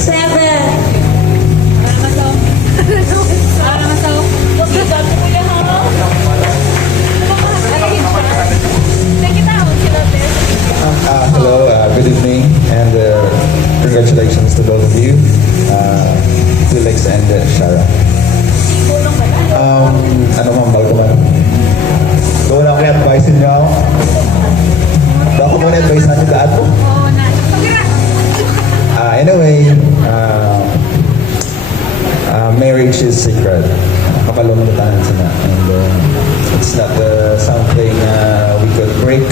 7. Hello, good evening, and congratulations to both of you, Felix and Shara. Ano mang bago man? Kung wala akong advice niyo ako, baka mo na-advise natin lahat po. Anyway, marriage is sacred. Kakalumutan sila. And it's not something we could break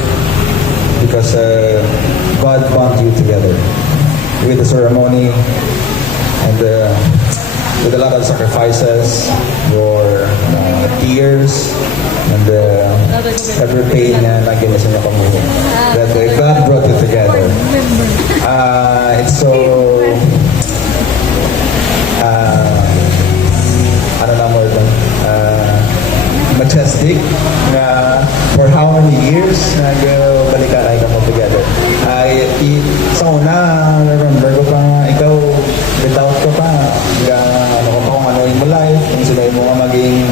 because God bound you together with the ceremony and with a lot of sacrifices, your tears, and every pain na naginis niyo kamuhin. That God brought you together. It's so ano na mo ito? Majestic na for how many years nagbalikan ay kamo together. Sa una, remember ko pa ikaw without ko pa ano ko pa kung ano yung mo life, kung sila mo nga maging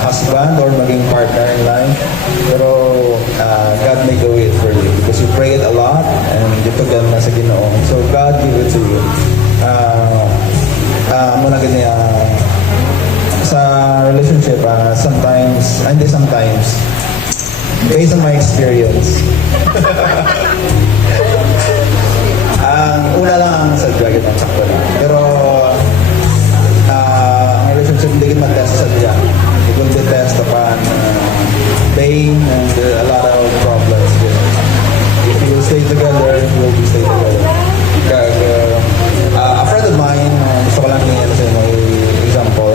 husband or maging partner in life. Pero God may go it for you because you prayed a lot and you took them na sa Ginoo. So God give it to you. Muna ganyan sa relationship, sometimes based on my experience una lang ang sadya ganyan sakto lang, pero ang relationship hindi kita matest sa sadya. It will be test upon pain and a lot of problems. If you will stay together, you will be stay together. A friend of mine, gusto ko lang sa may example,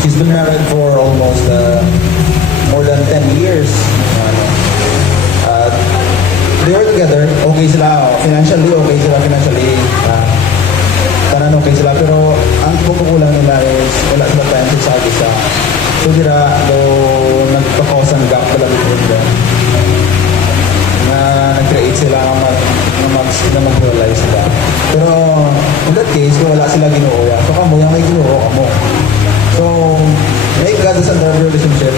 she's been married for almost more than 10 years. They were together, okay sila, financially. Tanan okay sila, pero ang pagkukulang nila is wala sila time sa isa. So dira, nagpa-cause ang gap pala between them. Na nag-create sila na mag-realize sila. Pero in that case, kung wala sila Ginoo, so kamo yung may Ginoo kamo. So, may God is under relationship,